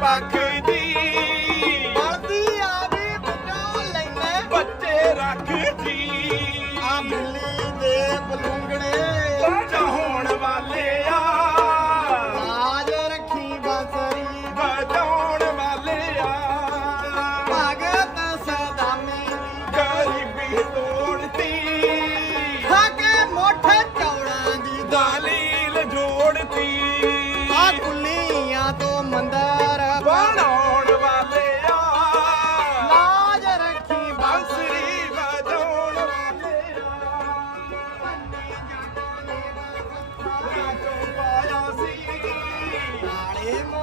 ਪੱਖ ਦੀ। ਆਦੀ ਆਵੇ ਬਚਾ ਬੱਚੇ ਰੱਖਦੀ। ਆ ਮਿੱਲੀ ਦੇ ਬਲੂੰਗੜੇ। ਜਾ ਵਾਲੇ ਆ। Seguimos.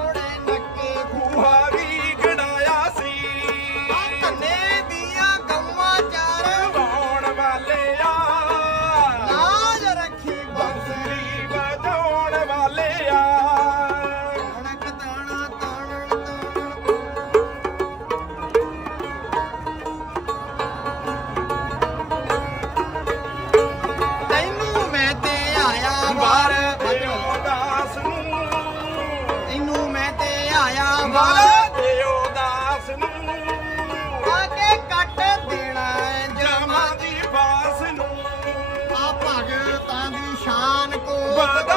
Father.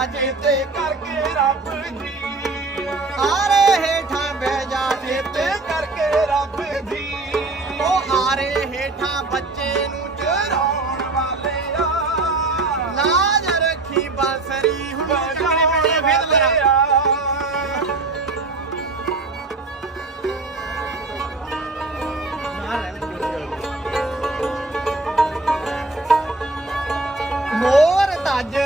ਜਾ ਜੇਤੇ ਕਰਕੇ ਰੱਬ ਦੀ ਹਾਰੇ ਹੇਠਾਂ ਬਹਿ ਜਾ ਜੇਤੇ ਕਰਕੇ ਰੱਬ ਦੀ ਉਹ ਹਾਰੇ ਹੇਠਾਂ ਬੱਚੇ ਨੂੰ ਚਰਾਉਣ ਵਾਲੇ ਆ ਲਾਜ ਰੱਖੀ ਬਸਰੀ ਹੁਣ ਗਾਣੇ ਬਣੇ ਫੇਰ ਲੜਾ ਮੋਰ ਤਜ